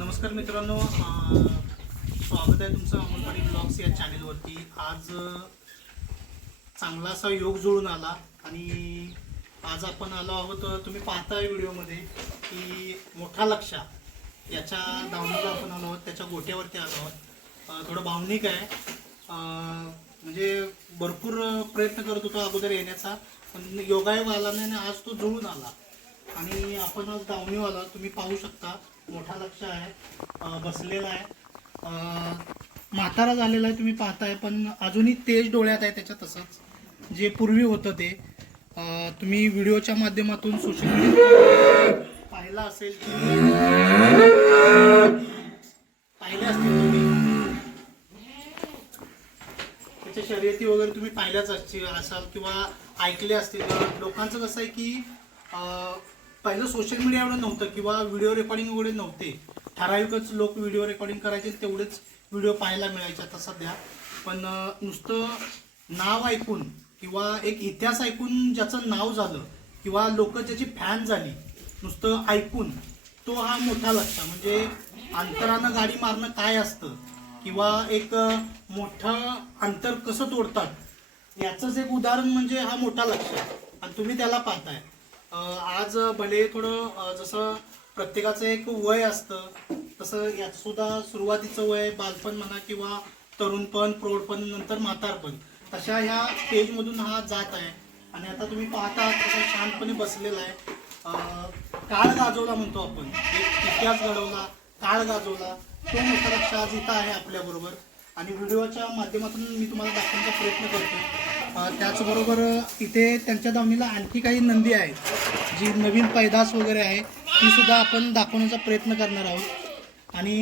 नमस्कार मित्रांनो स्वागत आहे तुमचं अंगणवाडी ब्लॉग्स या चॅनेलवरती. आज चांगला असा योग जुळून आला आणि आज आपण आलो आहोत तुम्ही पाहताय व्हिडिओमध्ये की मोठा लक्षा याच्या दावणीला आपण आलो आहोत त्याच्या गोट्यावरती आलो आहोत. थोडं भावनिक आहे. म्हणजे भरपूर प्रयत्न करत होतो अगोदर येण्याचा पण योगायोग आला नाही आणि आज तो जुळून आला. आणि आपण आज दावणीवाला तुम्ही पाहू शकता मोठा लक्ष आहे बसलेला आहे. म्हातारा झालेला आहे तुम्ही पाहताय पण अजूनही तेज डोळ्यात आहे त्याच्या तसंच. जे पूर्वी होतं ते. तुम्ही व्हिडिओच्या माध्यमातून सोशल मीडिया पाहिला असेल पाहिले असतील तुम्ही. त्याच्या शर्यती वगैरे तुम्ही पाहिल्याच असतील असाल किंवा ऐकले असतील. लोकांचं कसं आहे की पहिलं सोशल मीडिया एवढं नव्हतं किंवा व्हिडिओ रेकॉर्डिंग एवढे नव्हते. ठराविकच लोक व्हिडिओ रेकॉर्डिंग करायचे तेवढेच व्हिडिओ पाहायला मिळायचे आता सध्या. पण नुसतं नाव ऐकून किंवा एक इतिहास ऐकून ज्याचं नाव झालं किंवा लोक ज्याची फॅन झाली नुसतं ऐकून तो हा मोठा लक्ष म्हणजे अंतरानं गाडी मारणं काय असतं? किंवा एक मोठं अंतर कसं तोडतात? याचंच एक उदाहरण म्हणजे हा मोठा लक्ष आणि तुम्ही त्याला पाहताय. आज भले थोडं जसं प्रत्येकाचं एक वय असतं तसं यात सुद्धा सुरुवातीचं वय बालपण म्हणा किंवा तरुणपण प्रौढपण नंतर म्हातारपण तशा ह्या स्टेजमधून हा जात आहे. आणि आता तुम्ही पाहता तसा शांतपणे बसलेला आहे. काळ गाजवला म्हणतो आपण. एक इतिहास घडवला काळ गाजवला. तो मोठा लक्ष आज इथं आहे आपल्याबरोबर. आणि व्हिडिओच्या माध्यमातून मी तुम्हाला दाखवण्याचा प्रयत्न करतो त्याचबरोबर इथे त्यांच्या दावणीला आणखी काही नंदी आहेत जी नवीन पैदास वगैरे आहे ती सुद्धा आपण दाखवण्याचा प्रयत्न करणार आहोत. आणि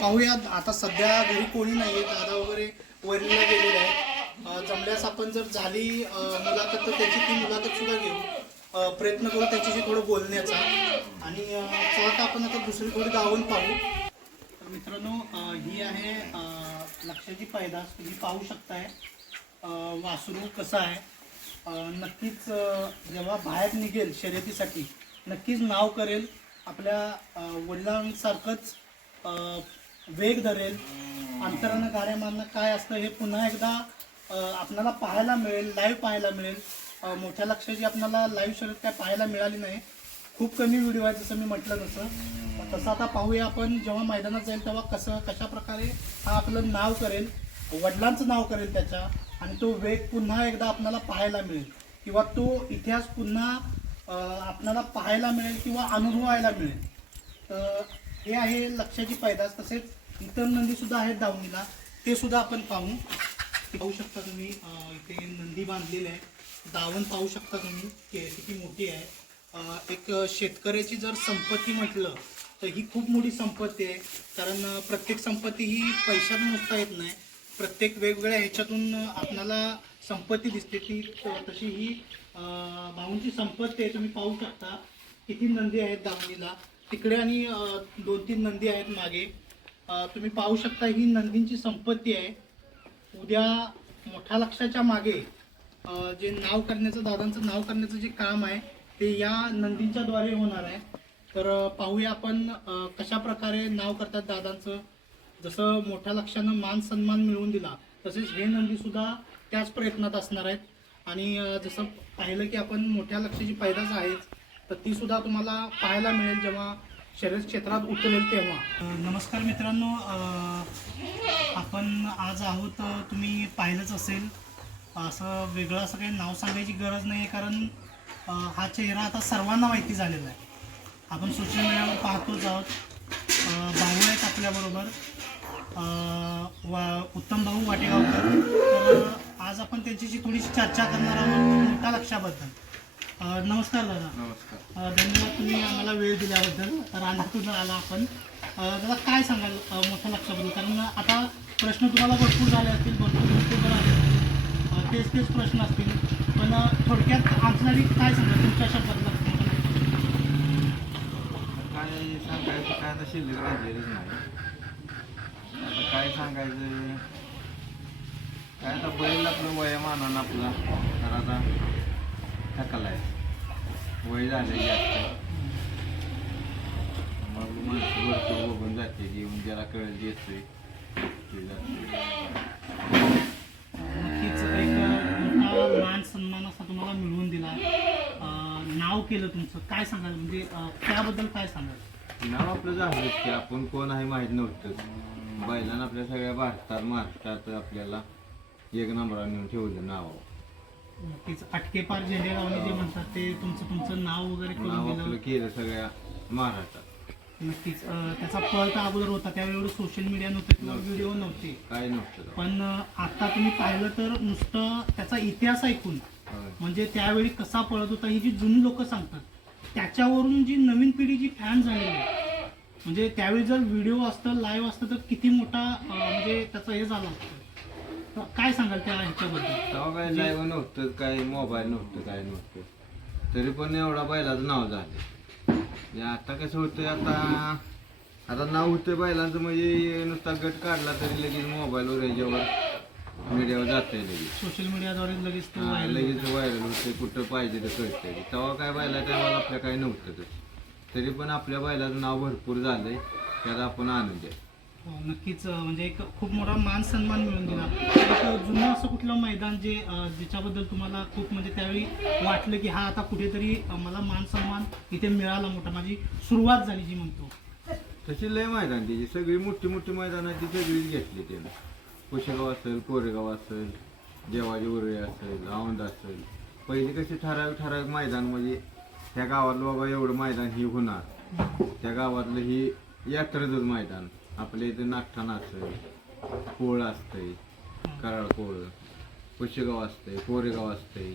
पाहूया आता सध्या घरी कोणी नाही आहे दादा वगैरे वरीला गेलेले आहे जमल्यास आपण जर झाली मुलाखत तर त्याची ती मुलाखत सुद्धा घेऊ. प्रयत्न करू त्याच्याशी थोडं बोलण्याचा. आणि अं, आपण आता दुसरी थोडी गावून पाहू. मित्रांनो ही आहे लक्षाची पैदास. तुम्ही पाहू शकताय. वासरू कसं आहे? नक्कीच जेव्हा बाहेर निघेल शर्यतीसाठी नक्कीच नाव करेल. आपल्या वडिलांसारखंच वेग धरेल. अंतरानं गाड्या मारणं काय असतं हे पुन्हा एकदा आपल्याला पाहायला मिळेल लाईव्ह पाहायला मिळेल. मोठ्या लक्षाची आपल्याला लाईव्ह शर्यत काय पाहायला मिळाली नाही. खूप कमी व्हिडिओ आहे जसं मी म्हटलं तसं. तसं आता पाहूया आपण जेव्हा मैदानात जाईल तेव्हा कसं कशा प्रकारे हा आपलं नाव करेल. वडिलांचं नाव करेल त्याच्या आणि तो वेग पुन्हा एकदा आपल्याला पाहायला मिळेल. किंवा तो इतिहास पुन्हा आपल्याला पाहायला मिळेल किंवा अनुभवायला मिळेल. तर हे आहे लक्षाची पैदास. तसेच इतर नंदीसुद्धा आहेत दावणीला ते सुद्धा आपण पाहू. पाहू शकता तुम्ही इथे नंदी बांधलेले आहे. दावण पाहू शकता तुम्ही. के किती मोठी आहे. एक शेतकऱ्याची जर संपत्ती म्हटलं तर ही खूप मोठी संपत्ती आहे. कारण प्रत्येक संपत्ती ही पैशात मोजता येत नाही. प्रत्येक वेगवेगळ्या ह्याच्यातून आपल्याला संपत्ती दिसते ती तशी ही भाऊंची संपत्ती आहे तुम्ही पाहू शकता. किती नंदी आहेत दावणीला तिकडे आणि दोन तीन नंदी आहेत मागे. तुम्ही पाहू शकता ही नंदींची संपत्ती आहे. उद्या मोठ्या लक्षाच्या मागे जे नाव करण्याचं दादांचं नाव करण्याचं जे काम आहे ते या नंदींच्याद्वारे होणार आहे. तर पाहूया आपण कशा प्रकारे नाव करतात दादांचं. जसं मोठ्या लक्षानं मान सन्मान मिळवून दिला तसेच हे नंदी सुद्धा त्याच प्रयत्नात असणार आहेत. आणि जसं पाहिलं की आपण मोठ्या लक्षाची पैदाच आहेच तर ती सुद्धा तुम्हाला पाहायला मिळेल जेव्हा शरीर क्षेत्रात उतरेल तेव्हा. नमस्कार मित्रांनो आपण आज आहोत तुम्ही पाहिलंच असेल. असं वेगळं असं काही नाव सांगायची गरज नाही आहे कारण हा चेहरा आता सर्वांना माहिती झालेला आहे. आपण सोशल मीडियावर पाहतोच आहोत. भाऊ आहेत आपल्याबरोबर वा उत्तम भाऊ वाटेगावकर. तर आज आपण त्यांच्याशी थोडीशी चर्चा करणार आहोत मोठ्या लक्षाबद्दल. नमस्कार दादा. नमस्कार. अं, धन्यवाद तुम्ही आम्हाला वेळ दिल्याबद्दल. रानातून आला आपण. अं, दादा काय सांगाल अं, मोठ्या लक्षाबद्दल? कारण आता प्रश्न तुम्हाला भरपूर झाले असतील भरपूर युट्यूबर आले असतील अं, तेच तेच प्रश्न असतील. पण अं, थोडक्यात आमच्यासाठी काय सांगाल तुमच्या शब्दातला? काय सांगायचं काय आता शिल्लक राहिलेलीच नाही. काय सांगायचं काय आता बैल आपलं वयमानानं आपला. तर आता थकलाय. वय झालं जास्त मग माणसं भरपूर बघून जाते कळेल येते नक्कीच. एक मोठा मान सन्मान असा तुम्हाला मिळवून दिला. अं, नाव केलं तुमचं. काय सांगाल? म्हणजे अं, त्याबद्दल काय सांगाल? नाव आपलं झालंच की आपण कोण आहे माहीत नव्हतं. बैलानं आपल्या सगळ्या भारतात महाराष्ट्रात आपल्याला एक नंबरावर नेऊन ठेवलं नाव. नक्कीच. अटके पार झेंडे लावणे जे म्हणतात ते तुमचं तुमचं नाव वगैरे नाव करून आपलं दिलं केलं सगळ्या महाराष्ट्रात. नक्कीच. अं, त्याचा पळ तर अगोदर होता. त्यावेळी एवढं सोशल मीडिया नव्हतं किंवा नव्हतं. व्हिडिओ नव्हते. काय नव्हतं. पण अं, आता तुम्ही पाहिलं तर नुसतं त्याचा इतिहास ऐकून होय. म्हणजे त्यावेळी कसा पळत होता ही जी जुनी लोक सांगतात त्याच्यावरून जी नवीन पिढी जी फॅन झालेली आहे म्हणजे त्यावेळी जर व्हिडिओ असतं लाईव्ह असतं तर किती मोठा म्हणजे त्याचं हे झालं असतं? काय सांगाल त्या ह्याच्याबद्दल? तेव्हा काय लाईव्ह नव्हतं काय मोबाईल नव्हतं काय नव्हतं. तरी पण एवढा बैलाचं नाव झालं. म्हणजे आता कसं होतं आता आता नाव होतं बैलांचं म्हणजे नुसता गट काढला तरी लगेच मोबाईलवर याच्यावर मीडियावर जाते लगेच. सोशल मीडियाद्वारे लगेच ते हा, व्हायरल लगेच व्हायरल होते कुठं पाहिजे तर कळतंय. तेव्हा काय बैला तेव्हा आपल्या काही नव्हतं तरी पण आपल्या बैलाचं नाव भरपूर झालंय त्यात आपण आनंद आहे हो, नक्कीच अं, म्हणजे एक खूप मोठा मान सन्मान मिळून दिला एक जुनं असं कुठलं मैदान जे अं, ज्याच्याबद्दल तुम्हाला खूप म्हणजे त्यावेळी वाटलं की हा आता कुठेतरी अं, मला मान सन्मान इथे मिळाला मोठा. माझी सुरुवात झाली जी म्हणतो. तशी लय मैदान त्याची सगळी मोठी मोठी मैदान ती सगळीच घेतली त्यानं. कुशेगाव असेल कोरेगाव असेल देवाची उरळी असेल औंध असेल. पहिली कशी ठराविक ठराविक मैदान म्हणजे त्या गावातलं बाबा एवढं मैदान ही होणार. त्या गावातलं ही यात्रेचंच मैदान. आपल्या इथे नागठाण असेल कोळ असतंय कराळ कोळ कुशेगाव असतंय कोरेगाव असतंय.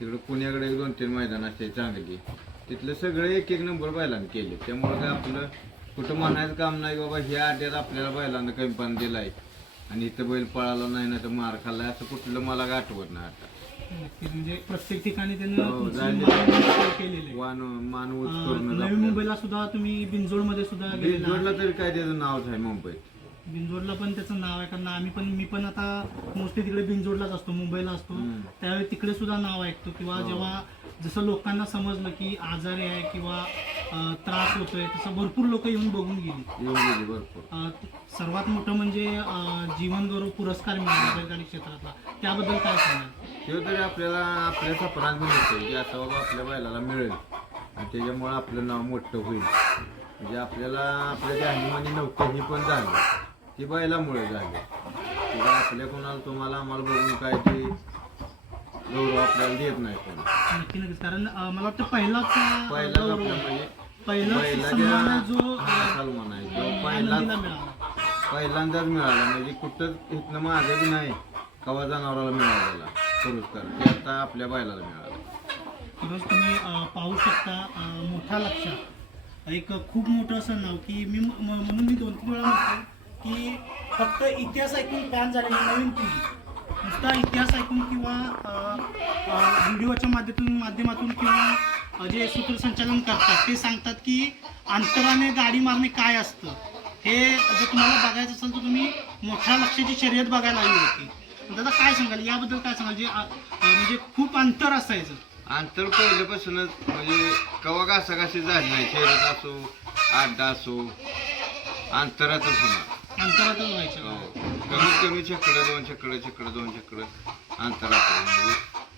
तिकडं पुण्याकडे एक दोन तीन मैदान असते चांगली. तिथलं सगळं एक एक नंबर बैलांनी केले. त्यामुळं काय आपलं कुठं म्हणायचं काम नाही बाबा ह्या आड्यात आपल्याला बैलांना कमी पान दिलाय. आणि इथं बैल पळाला नाही ना तर मार खाल्लाय असं कुठलं मला आठवत नाही आता. नक्कीच म्हणजे प्रत्येक ठिकाणी त्यानं हो, तुमची जायले. मान केलेले आहे. वान मान उच अं, करून नवी मुंबईला सुद्धा तुम्ही बिंजोडमध्ये सुद्धा गेलेला आहात. तरी काय त्याचं नावच आहे मुंबईत बिंजोडला पण त्याचं नाव आहे कारण आम्ही पण मी पण आता मोस्टली तिकडे बिंजोडलाच असतो मुंबईला असतो हम्म. त्यावेळी तिकडे सुद्धा नाव ऐकतो किंवा हो. जेव्हा जसं लोकांना समजलं की आजारी आहे किंवा अं, त्रास होतोय तसं भरपूर लोक येऊन बघून गेली येऊन गेली भरपूर अं, सर्वात मोठं म्हणजे अं, जीवन गौरव पुरस्कार मिळाला बैलगाडी क्षेत्रातला त्याबद्दल काय सांगाल ते तरी आपल्याला आपल्या सपनात मिळते की आता बाबा आपल्या बैलाला मिळेल. आणि त्याच्यामुळे आपलं नाव मोठं होईल. म्हणजे आपल्याला आपल्या ध्यानीमध्ये नव्हतं हे पण झालं ती बैलामुळे झालं. किंवा आपल्या कोणाला तुम्हाला आम्हाला बघून काय ते गौरव आपल्याला देत नाही कोण. नक्की नक्कीच कारण अं, मला वाटतं पहिलाच अं, पहिलाच गौरव आपलं म्हणजे पहिलाच बैलाच्या सन्मान आहे जो हा, अं, सन्मान आहे. जो आनंदीला पहिलाच मिळाला. पहिल्यांदाच मिळाला. म्हणजे कुठं इथनं माझं बी नाही कवा जनावराला मिळालेला. पुरस्कार ते आता आपल्या बैलाला मिळाला. रोज तुम्ही पाहू शकता अं, मोठा लक्ष. एक खूप मोठं असं नाव की मी म- म्हणून मी दोन तीन वेळा म्हणतो की फक्त इतिहास ऐकून फॅन झालेली नवीन पिढी. नुसता इतिहास ऐकून किंवा व्हिडिओच्या माध्यमातून माध्यमातून किंवा अं, जे सूत्रसंचालन करतात ते सांगतात की अंतराने गाडी मारणे काय असतं? हे जर तुम्हाला बघायचं असेल तर तुम्ही मोठ्या लक्षाची शर्यत बघायला हवी होती. दादा काय सांगाल? याबद्दल काय सांगाल? जे अं, म्हणजे खूप अंतर असायचं. अंतर पहिल्यापासूनच म्हणजे कवा घासाघासी झाली नाही शहरात असो अड्डा असो अंतरातच होणार. अंतरातच व्हायचं. हो. कमीत कमी छकडं दोन छकडं छकडं दोन छकडं अंतरात म्हणजे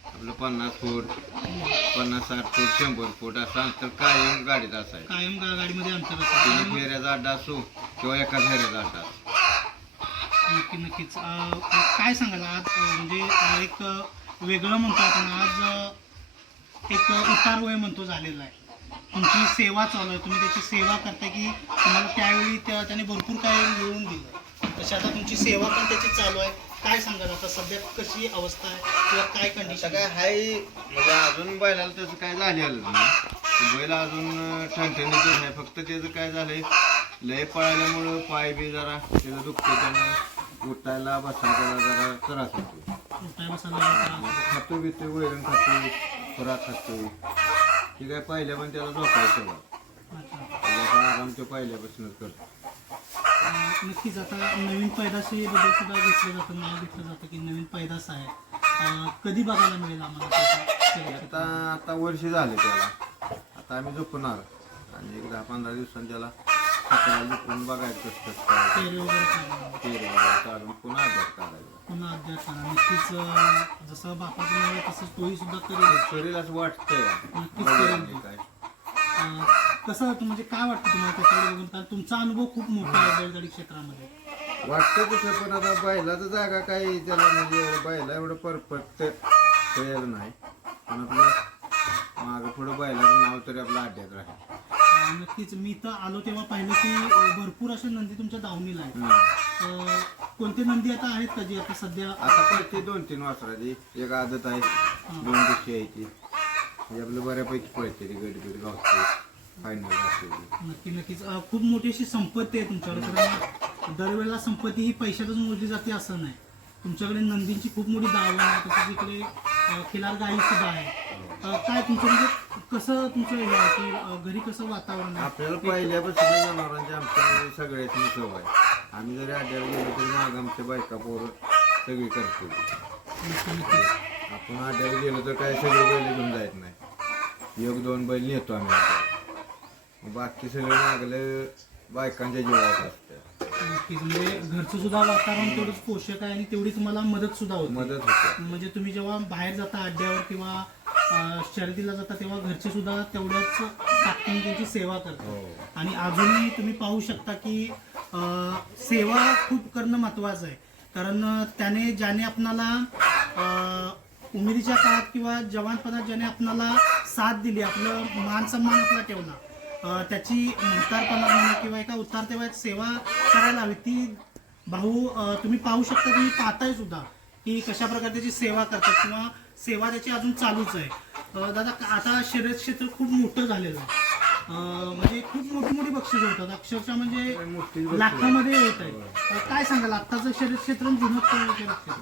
आपलं पन्नास फूट पन्नास साठ फूट शंभर फूट असं अंतर कायम गाडीत असायचं. कायम गा- गाडीमध्ये अंतर असायचं. फेऱ्याचा अड्डा असो किंवा एका फेऱ्याचा अड्डा असो. नक्की नक्कीच. काय सांगाल आज? म्हणजे एक वेगळं म्हणतो आपण. आज एक उतार वय म्हणतो झालेला आहे. तुमची सेवा चालू आहे. तुम्ही त्याची सेवा करताय की तुम्हाला त्यावेळी त्या त्याने भरपूर काय मिळवून दिलं. तशी आता तुमची सेवा पण त्याची चालू आहे. काय सांगाल आता? सध्या कशी अवस्था आहे? किंवा काय कंडिशन काय हाय म्हणजे अजून बैलाला तसं काय झालेलं नाही. बैल अजून ठणठणीतच आहे फक्त त्याचं काय झालंय लय पळाल्यामुळं पाय बी जरा त्याचं दुखतं त्यानं उठायला बसायला जरा त्रास होतो. उठाय बसायला त्रास. खातो बितो वैरण खातो खुराक खातो. ती काय पहिल्या पण त्याला झोपायचं आराम तो पहिल्यापासूनच करतो. अं, नक्कीच आता नवीन पैदाशीबद्दल सुद्धा घेतलं जातं नाव घेतलं जातं की नवीन पैदास आहे. अं, कधी बघायला मिळेल आम्हाला त्याचं? आता आता वर्ष झाले त्याला. आता आम्ही झोपणार. आणि एक दहा पंधरा दिवसांनी त्याला सकाळी लुटून बघायचं कसं कसं काय पेरे वगैरे काढणं. पेरे वगैरे काढून पुन्हा अभ्यास पुन्हा अभ्यास करा नक्कीच अं, जसं बापाचं नाव आहे तसंच तोही सुद्धा करेल. शरीर असं वाटतंय. नक्कीच करेल. आणि काय. अं, कसं तू- म्हणजे काय वाटतं तुम्हाला त्याच्याकडे बघून? कारण तुमचा अनुभव खूप मोठा आहे बैलगाडी क्षेत्रामध्ये. वाटतं तसं पण आता बैलाचं जागा काही त्याला म्हणजे बैला एवढं परफेक्ट तयार नाही. पण आपलं मागं पुढं बैलाचं नाव तरी आपलं अड्ड्यात राहील. नक्कीच मी तर आलो तेव्हा पाहिलं की भरपूर असे नंदी तुमच्या दावणीला आहेत. कोणते नंदी आता आहेत का जे आता सध्या आता पळते दोन तीन वासराची एक आदत आहे दोन दिवशी यायची म्हणजे आपलं बऱ्यापैकी पळते ती गडी गडी गावते फायनल असते नक्की नक्कीच. अं, खूप मोठी अशी संपत्ती आहे तुमच्याकडे. कारण दरवेळेला संपत्ती ही पैशातच मोजली जाते असं नाही. तुमच्याकडे नंदींची खूप मोठी दावण आहे. तसंच इकडे खिलार गाई सुद्धा आहे. काय तुमचं म्हणजे कसं तुमचं हे आहे की घरी कसं वातावरण आहे? आपल्याला पहिल्यापासून जनावरांची आमच्या सगळ्याची सवय. आम्ही जरी अड्ड्याला गेलो तरी माग आमच्या बायका पोरं सगळी करते आपण अड्ड्याला गेलो तर काय सगळे बैल घेऊन जायत नाही. एक दोन बैल नेतो आम्ही बाकी सगळे मागले बायकांच्या जीवावर असते. नक्कीच म्हणजे घरचं सुद्धा वातावरण तेवढंच पोषक आहे आणि तेवढी तुम्हाला मदत सुद्धा होते. मदत होते. म्हणजे तुम्ही जेव्हा बाहेर जाता अड्ड्यावर किंवा अं, शर्यतीला जाता तेव्हा घरचे सुद्धा तेवढ्याच ताकदीने त्यांची सेवा करतात. हो. आणि अजूनही तुम्ही पाहू शकता की अं, सेवा खूप करणं महत्वाचं आहे. कारण अं, त्याने ज्याने आपणाला अं, उमेदीच्या काळात किंवा जवानपणात ज्याने आपणाला साथ दिली आपलं मान सन्मान आपला ठेवला त्याची म्हातारपणात म्हणा किंवा एका उतारते वयात सेवा करायला हवी. ती भाऊ तुम्ही पाहू शकता तुम्ही पाहताय सुद्धा की कशा प्रकारे त्याची सेवा करतात किंवा सेवा त्याची अजून चालूच आहे. दादा आता शर्यत क्षेत्र खूप मोठं झालेलं आहे. म्हणजे खूप मोठी मोठी बक्षीस होतात. अक्षरशः म्हणजे लाखामध्ये होत आहे. काय सांगाल? आत्ताचं शर्यत क्षेत्र जुनं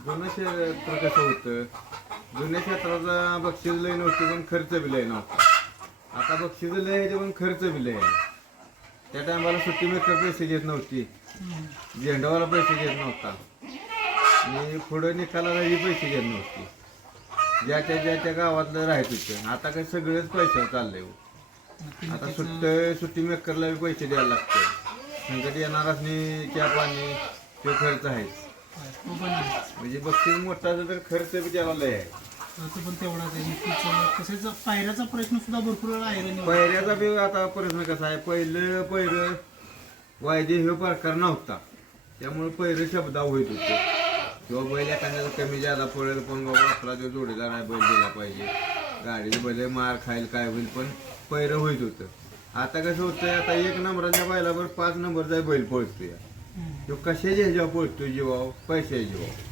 जुनं क्षेत्र कसं होतं? जुन्या क्षेत्राचा बक्षीस लय नव्हती पण खर्च बी लय नव्हता. आता बक्षीस लय आहे पण खर्च बी लय आहे. त्या टायमाला सुट्टी मेकर पैसे घेत नव्हती. झेंडावाला पैसे घेत नव्हता. आणि पुढं निकालाला ही पैसे घेत नव्हती. ज्या त्या ज्या त्या गावातलं राहत होतं. आता काय सगळंच पैशावर चाललंय हो. आता सुट्ट सुट्टी मेकरला बी पैसे द्यायला लागते संकट येणारच चहा पाणी तो खर्च आहे अं, तो पण आहे म्हणजे बक्षीस मोठा तर खर्च बी त्याला लय आहे. तो पण तेवढाच आहे नक्कीच अं, तसेच पायऱ्याचा प्रश्न सुद्धा भरपूर वेळा आहे पहिल्याचा बी आता प्रश्न कसा आहे? पहिलं पहिलं वायदे हे प्रकार नव्हता. त्यामुळे पहिलं शब्दा होत होते. किंवा बैल एखाद्याला कमी जादा पडेल पण बाबा आपला जो जोडीदार आहे बैल दिला पाहिजे. गाडीला बैल मार खाईल काय होईल पण पहिलं होत होतं. आता कसं होतंय आता एक नंबराच्या बैलावर पाच नंबरचा बैल पळतोय. तो कशाच्या ह्याच्यावर पळतोय जीवाव पैशाच्या जीवाव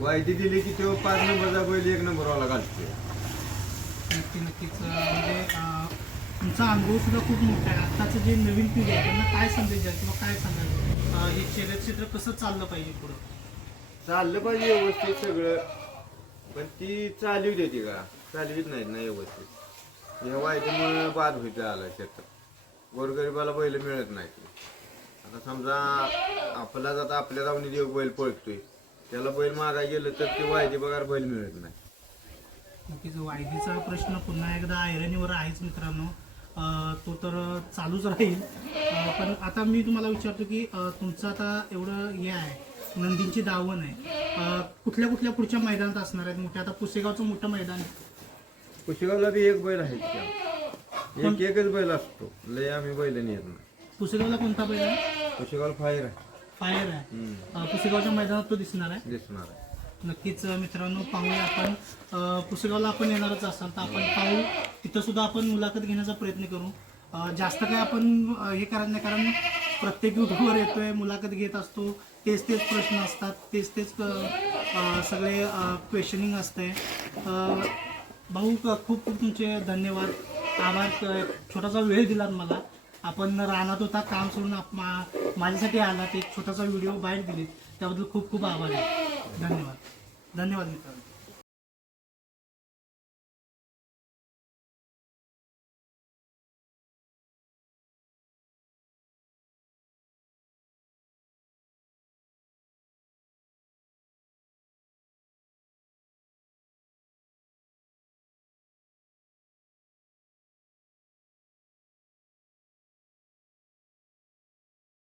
वायदी दिली की तो पाच नंबरचा बैल एक नंबरवाला घालतोय नक्की नक्कीच म्हणजे अं, तुमचा अनुभव सुद्धा खूप मोठा आहे. आत्ताचं जे नवीन पिढी आहे त्यांना काय संदेश द्याल किंवा काय सांगाल? अं, हे शर्यत क्षेत्र कसं चाललं पाहिजे पुढं? चाललं पाहिजे व्यवस्थित सगळं. पण ती चालू देते का? चालवीत नाहीत ना व्यवस्थित. ह्या वायदीमुळे बाद होते आला शेतात. गोरगरिबाला बैल मिळत नाहीत. आता समजा आपला आता आपल्या जाऊन देव बैल पळतोय. त्याला बैल मागाय गेलं तर ते वायदी पगार बैल मिळत नाही. नक्कीच वायदीचा प्रश्न पुन्हा एकदा ऐरणीवर आहेच मित्रांनो. अं, तो तर चालूच राहील. अं, पण आता मी तुम्हाला विचारतो की अं, तुमचं आता एवढं हे आहे नंदींची दावण आहे. अं, कुठल्या कुठल्या पुढच्या मैदानात असणार आहेत? मोठ्या आता पुसेगावचं मोठं मैदान आहे. कुशेगावला बी एक बैल आहे त्या. एक एकच बैल असतो. लय आम्ही बैल नेत नाही. पुसेगावला कोणता बैल आहे? कुशेगावला फायर आहे. फायर आहे. अं, पुसेगावच्या मैदानात तो दिसणार आहे. दिसणार आहे. नक्कीच अं, मित्रांनो पाहूया आपण. अं, पुसेगावला आपण येणारच असाल तर आपण पाहू. तिथं सुद्धा आपण मुलाखत घेण्याचा प्रयत्न करू. अं, जास्त काय आपण अं, हे करत नाही कारण प्रत्येक युट्यूबवर येतोय मुलाखत घेत असतो. तेच तेच प्रश्न असतात. तेच तेच अं, अं, सगळे क्वेश्चनिंग असते अं, भाऊ क- खूप खूप तुमचे धन्यवाद. आभार क- छोटासा वेळ दिलात मला. आपण राहणार होता काम सोडून आप- मा- माझ्यासाठी आलात एक छोटासा व्हिडिओ बाहेर दिलीत. त्याबद्दल खूप खूप आभार. आहे धन्यवाद. धन्यवाद मित्रांनो.